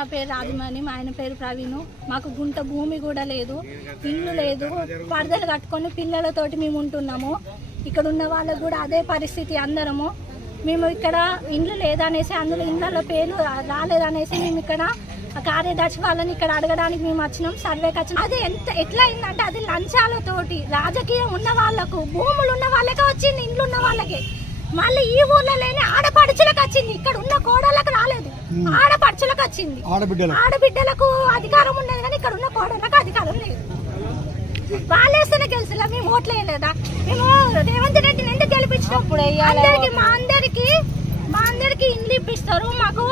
నా పేరు రాజమణి, మా ఆయన పేరు ప్రవీణ్. మాకు గుంట భూమి కూడా లేదు, ఇల్లు లేదు, పరదలు కట్టుకొని పిల్లలతోటి మేము ఉంటున్నాము. ఇక్కడ ఉన్న వాళ్ళకు కూడా అదే పరిస్థితి. అందరము మేము ఇక్కడ ఇండ్లు లేదనేసి, అందులో ఇళ్ళలో పేర్లు రాలేదనేసి మేము ఇక్కడ కార్యదర్శి వాళ్ళని ఇక్కడ అడగడానికి మేము వచ్చినాం, సర్వేకి వచ్చినాం. అది ఎట్లా అయిందంటే అది లంచాలతోటి రాజకీయం ఉన్న వాళ్ళకు, భూములు ఉన్న వాళ్ళకే వచ్చింది, ఇండ్లు ఉన్న వాళ్ళకి. మళ్ళీ ఈ ఊర్లో లేని ఆడపడుచులకు వచ్చింది, ఇక్కడ ఉన్న కోడళ్ళకు రాలేదు, ఆడపడుచులకు వచ్చింది. ఆడబిడ్డలకు అధికారం ఉన్నది కానీ ఇక్కడ ఉన్న కోడళ్ళకు అధికారం లేదు. వాళ్ళేస్తేనే గెలిచిలా, మేము ఓట్లు వేయలేదా? మేము రేవంత్ రెడ్డిని ఎందుకు గెలిపించినప్పుడు మా అందరికి ఇండ్లు ఇప్పిస్తారు, మాకు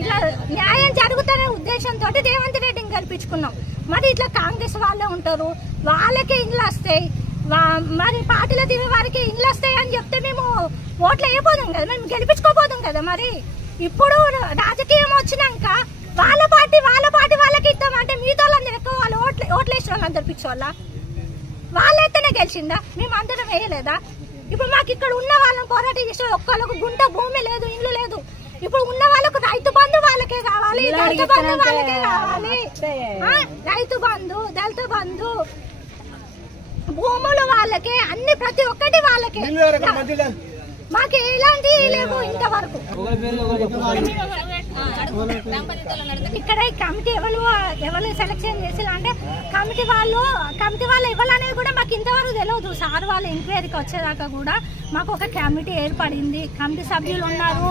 ఇట్లా న్యాయం జరుగుతున్న ఉద్దేశంతో రేవంత్ రెడ్డిని గెలిపించుకున్నాం. మరి ఇట్లా కాంగ్రెస్ వాళ్ళే ఉంటారు, వాళ్ళకే ఇండ్లు వస్తాయి, మరి పార్టీలో దిగే వారికి ఇండ్లు వస్తాయి అని చెప్తే మేము ఓట్లు వేయబోదాం కదా, మేము గెలిపించుకోబోదాం కదా. మరి ఇప్పుడు రాజకీయం వచ్చినాక వాళ్ళ పార్టీ వాళ్ళకి ఇద్దామంటే మిగతా వాళ్ళందరూ ఎక్కువ వాళ్ళు ఓట్లు వేసిన వాళ్ళందరూ పిచ్చి వాళ్ళైతేనే గెలిచిందా? మేము అందరం వేయలేదా? ఇప్పుడు మాకు ఇక్కడ ఉన్న వాళ్ళని పోరాటం చేసే ఒక్కళ్ళకు గుంట భూమి లేదు, ఇల్లు లేదు. ఇప్పుడు ఉన్న వాళ్ళకు రైతు బంధు వాళ్ళకే కావాలి, దళిత బంధు వాళ్ళకే కావాలి, రైతు బంధు, దళిత బంధు, భూములు వాళ్ళకే, అన్ని ప్రతి ఒక్కటి వాళ్ళకే. మాకు ఎలాంటి లేవు ఇంతవరకు. ఇక్కడ కమిటీ ఎవరు సెలెక్షన్ చేసి అంటే కమిటీ వాళ్ళు ఇవ్వాలనేది కూడా మాకు ఇంతవరకు తెలియదు. సార్ వాళ్ళ ఎంక్వైరీకి వచ్చేదాకా కూడా మాకు ఒక కమిటీ ఏర్పడింది, కమిటీ సభ్యులు ఉన్నారు.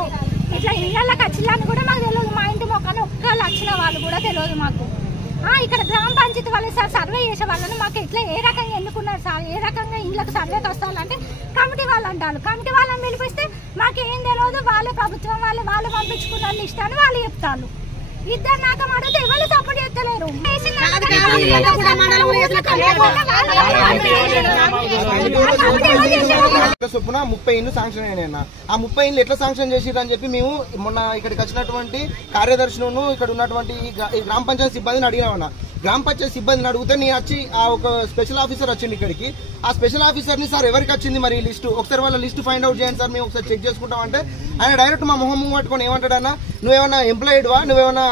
ఇట్లా ఇళ్ళకి వచ్చిందని కూడా మాకు తెలియదు. మా ఇంటి మొక్కని ఒక్కళ్ళు వచ్చిన వాళ్ళు కూడా తెలియదు మాకు. ఇక్కడ గ్రామ పంచాయతీ వాళ్ళు సార్ సర్వే చేసే వాళ్ళని మాకు ఇట్లా ఏ రకంగా ఎన్నుకున్నారు సార్, ఏ రకంగా ఇళ్ళకి సర్వేకి వస్తారంటే కమిటీ వాళ్ళు అంటారు. కమిటీ వాళ్ళని పిలిపిస్తే మాకేం తెలియదు, వాళ్ళే ప్రభుత్వం వాళ్ళు పంపించుకున్న లిస్ట్ అని వాళ్ళు చెప్తారు. ఇద్దరు నాకు అడిగితే ఎవరు సపోర్ట్ చేస్తలేరు. 30 ఇండ్లు శాంక్షన్ అయినా ఆ 30 ఇండ్లు ఎట్లా శాంక్షన్ చేసిరు అని చెప్పి మేము మొన్న ఇక్కడికి వచ్చినటువంటి కార్యదర్శులను ఇక్కడ ఉన్నటువంటి ఈ గ్రామ పంచాయతీ సిబ్బందిని అడిగినామన్నా. గ్రామ పంచాయతీ సిబ్బందిని అడిగితే నేను వచ్చి ఆ ఒక స్పెషల్ ఆఫీసర్ వచ్చింది ఇక్కడికి. ఆ స్పెషల్ ఆఫీసర్ ని సార్ ఎవరికి వచ్చింది మరి లిస్టు, ఒకసారి వాళ్ళ లిస్టు ఫైండ్ అవుట్ చేయండి సార్, మేము ఒకసారి చెక్ చేసుకుంటాం అంటే ఆయన డైరెక్ట్ మా మొహం పట్టుకొని ఏమంటాడన్నా, నువ్వేమన్నా ఎంప్లాయిడ్వా, నువ్వేమన్నా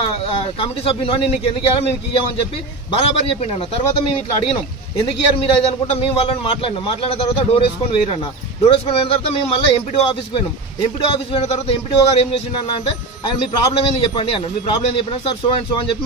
కమిటీ సభ్యునివా, నీకు ఎందుకు ఇవ్వాలి, మేము ఇవ్వమని చెప్పి బరాబర్ చెప్పిండు అన్న. తర్వాత మేము ఇట్లా అడిగినాం, ఎందుకు ఇయ్యారు మీరు అది అనుకుంటా మేము వాళ్ళని మాట్లాడిన తర్వాత డోర్ వేసుకొని వేయరన్న. డోర్ వేసుకొని పోయిన తర్వాత మేము మళ్ళీ ఎంపీడీఓ ఆఫీస్కి పోయినాం. ఎంపీడీఓ ఆఫీస్కి పోయిన తర్వాత ఎంపీడీఓ గారు ఏం చేసిండన్న అంటే, ఆయన మీ ప్రాబ్లం ఏంది చెప్పండి అన్నారు. మీ ప్రాబ్లం ఏం చెప్పినా సార్ సో అండ్ సో అని చెప్పి